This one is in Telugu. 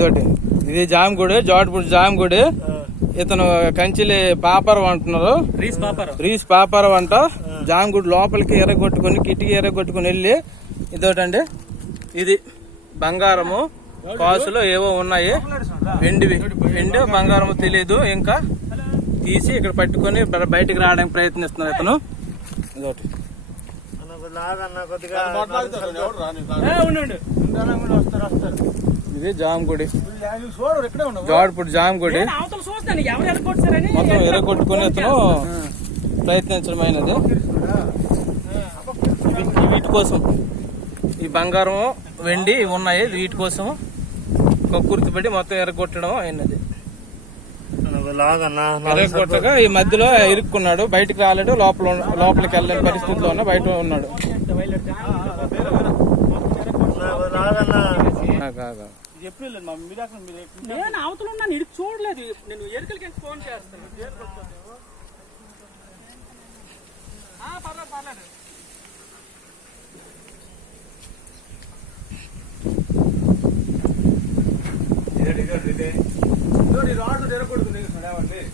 ఇదోటి ఇది జామగుడి, జోటపూడి జామగుడి. ఇతను కంచిలి పాపరం అంటున్నారు, రీస్ పాపరం అంట. జామగుడి లోపలికి ఎర్రగొట్టుకుని కిటికీ ఎర్రగొట్టుకుని వెళ్ళి ఇదోటండి, ఇది బంగారము కాసులు ఏవో ఉన్నాయి, వెండి బంగారము తెలీదు. ఇంకా తీసి ఇక్కడ పట్టుకొని బయటికి రావడానికి ప్రయత్నిస్తున్నారు ఇతను. ఇదోటి ఇది జామగుడి, జోటపూడి జామగుడి. మొత్తం ఎర్రగొట్టుకుని ఇతను ప్రయత్నించడమైనది. వీటి కోసం ఈ బంగారం వెండి ఉన్నాయి, వీటి కోసం కక్కుర్తిపడి మొత్తం ఎర్రగొట్టడం అయినది. ఎర్రగొట్టగా ఈ మధ్యలో ఇరుక్కున్నాడు, బయటికి రాలేడు, లోపలికి వెళ్ళని పరిస్థితిలో ఉన్న బయట ఉన్నాడు. నేను అవతల ఉన్నాను, ఇడికి చూడలేదు. నేను ఎరుకలకి ఫోన్ చేస్తాను. పర్లేదు రాడు తెరకొడుతుంది ఎవరు లేదు,